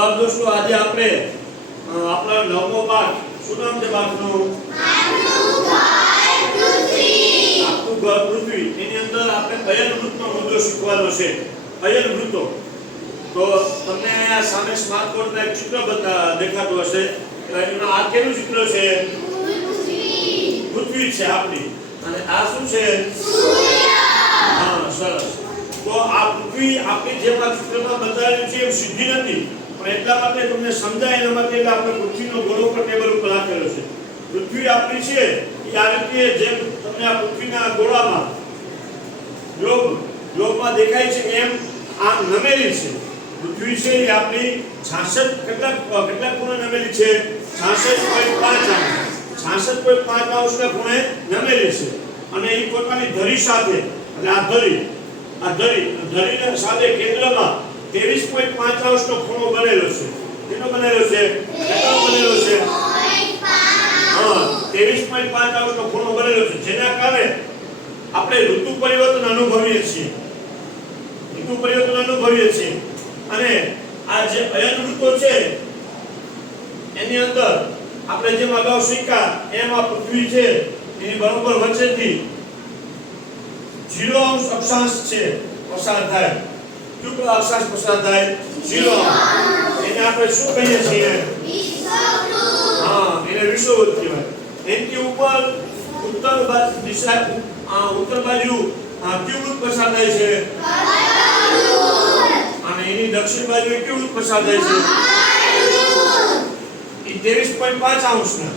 બાળ દોસ્તો આજે આપણે આપણા નવમો પાઠ શું નામ છે પાઠનું? આપણું ઘર પૃથ્વી. એની અંદર આપણે અયનવૃત્તનો મુદ્દો શીખવાનો છે. અયનવૃત્તો. તો તમને આ સામે સ્માર્ટ બોર્ડમાં એક ચિત્ર દેખાતું હશે. એમાં આ કેનું ચિત્ર છે? પૃથ્વી છે આપણી. અને આ શું છે? સૂર્ય. હા, સરસ. તો આ પૃથ્વી આપણી જેમ આ ચિત્રમાં બતાવેલી છે એમ સીધી નથી, પણ એટલા માટે તમને સમજાય એના માટે આપણે પૃથ્વીનો ગોળો પર ટેબલ ઉપર રાખેલો છે. પૃથ્વી આપણી છે એ આ રીતે જેમ તમને આ પૃથ્વીના ગોળામાં ગ્લોબમાં દેખાય છે એમ આ નમેલી છે. પૃથ્વી છે એ આપણી 66 કેટલા ખૂણે નમેલી છે? 66.5 અંશ. 66.5 અંશના ખૂણે નમેલી છે. અને એ પોતાની ધરી સાથે, એટલે આ ધરીના સાથે કેન્દ્રમાં 23.5 અંશનો ખૂણો બનેલો છે. કેટલો બનેલો છે? કેટલો બનેલો છે? 23.5 અંશનો ખૂણો બનેલો છે, જેના કારણે આપણે ઋતુ પરિવર્તન અનુભવીએ છીએ. અને આ જે અયનવૃત્તો છે એની અંદર આપણે જેમ અગાઉ શીખ્યા એમ આ પૃથ્વી છે એની બરોબર વચ્ચેથી 0 અંશ અક્ષાંશ છે પસાર થાય. કેટલો અક્ષાંશ પસાર થાય? 0 અંશ. એને આપણે શું કહીએ છીએ? વિષુવવૃત્ત. હા, એને વિષુવવૃત્ત કહેવાય. એની ઉપર ઉત્તર બાજુ કયું વૃત્ત પસાર થાય છે? અને એની દક્ષિણ બાજુ કયું વૃત્ત પસાર થાય છે? એ 23.5 અંશના.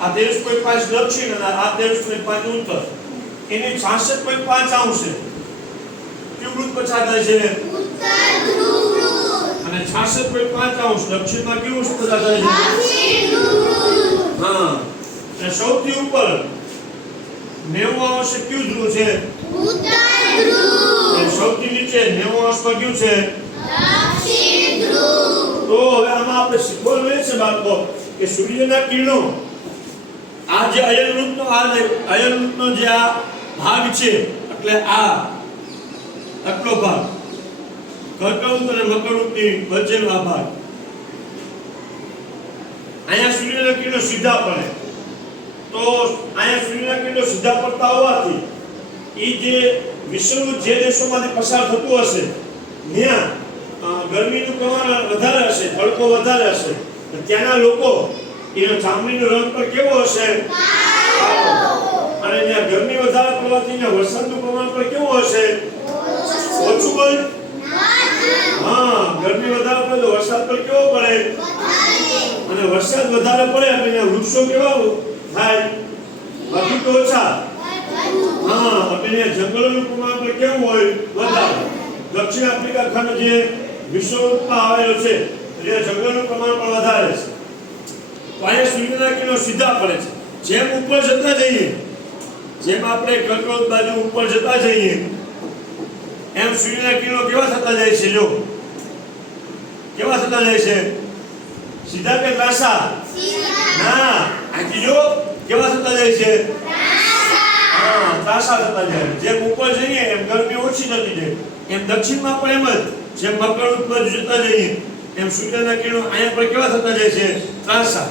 આ 23.5 દક્ષિણ અને આ 23.5 ઉત્તર. એની 66.5 અંશે કયું વૃત્ત પસાર થાય છે? ઉત્તર ધ્રુવ વૃત્ત. અને 66.5 અંશ દક્ષિણમાં કયું વૃત્ત પસાર થાય છે? દક્ષિણ ધ્રુવ વૃત્ત. હા. અને સૌથી ઉપર 90 અંશે કયું ધ્રુવ છે? ઉત્તર ધ્રુવ. અને સૌથી નીચે 90 અંશમાં કયું છે? દક્ષિણ ધ્રુવ. તો હવે આમાં આપણે શીખવાનું એ છે બાળકો કે સૂર્યના કિરણો આ જે અયનવૃત્તનો જે આ ભાગ છે, એટલે આ આટલો ભાગ કર્કવૃત્ત અને મકરવૃત્તની વચ્ચેનો આ ભાગ, અહીંયા સૂર્યના કિરણો સીધા પડે. તો અહીંયા સૂર્યના કિરણો સીધા પડતા હોવાથી એ જે વિશ્વનું જે દેશોમાંથી પસાર થતું હશે ત્યાં ગરમીનું પ્રમાણ વધારે હશે, તડકો વધારે હશે. ત્યાંના લોકો એનો ચામડીનો રંગ પણ કેવો હશે? અને ત્યાં ગરમી વધારે પડવાથી ત્યાં વરસાદનું પ્રમાણ પણ કેવું હશે? ઓછું હોય. હા, ગરમી વધારે પડે તો વરસાદ પણ કેવો પડે? અને વરસાદ વધારે પડે એટલે ત્યાં વૃક્ષો કેવા થાય? વધુ કે ઓછા? હા, એટલે ત્યાં જંગલોનું પ્રમાણ પણ કેવું હોય? વધારે. દક્ષિણ આફ્રિકા ખંડ જે વિશ્વવૃત્તમાં આવેલો છે ત્યાં જંગલનું પ્રમાણ પણ વધારે છે. તો અહીંયા સૂર્યના કિરણો સીધા પડે છે. જેમ ઉપર જતા જઈએ, જેમ આપણે કર્કવૃત્ત બાજુ ઉપર જતા જઈએ એમ સૂર્યના કિરણો કેવા થતા જાય છે? જો કેવા થતા જાય છે? સીધા કે ત્રાંસા? ના, આથી જો કેવા થતા જાય છે? હા, ત્રાંસા થતા જાય. જેમ ઉપર જઈએ એમ ગરમી ઓછી થતી જાય. એમ દક્ષિણમાં પણ એમ જ, જેમ મકરવૃત્ત બાજુ જતા જઈએ એમ સૂર્યના કિરણો અહીંયા પણ કેવા થતા જાય છે? ત્રાંસા.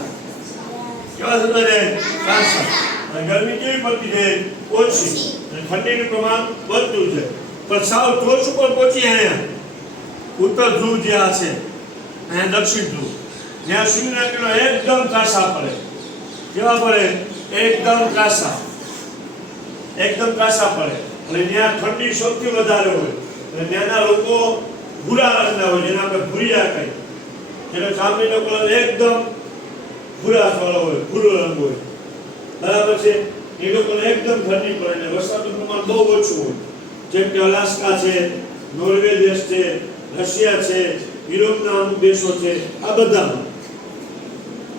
કેવા થતા જાય? ત્રાંસા. અને ગરમી કેવી પડતી જાય? ઓછી. અને ઠંડીનું પ્રમાણ વધતું જાય. પણ સાવ ટોચ ઉપર પહોંચી અહીંયા ઉત્તર ધ્રુવ જે આ છે, અહીંયા દક્ષિણ ધ્રુવ, જ્યાં સૂર્યના કિરણો એકદમ ત્રાંસા પડે. કેવા પડે? એકદમ ત્રાંસા પડે. અને ત્યાં ઠંડી સૌથી વધારે હોય. અને ત્યાંના લોકો ભૂરા રંગના હોય, જેને આપણે ભૂરિયા કહીએ. જેનો ચામડીનો કલર એકદમ ભૂરાશ વાળો હોય, ભૂરો રંગ હોય. બરાબર છે? એ લોકોને એકદમ ઠંડી પડે અને વરસાદનું પ્રમાણ બહુ ઓછું હોય. જેમ કે અલાસ્કા છે, નોર્વે દેશ છે, રશિયા છે, યુરોપના અમુક દેશો છે, આ બધામાં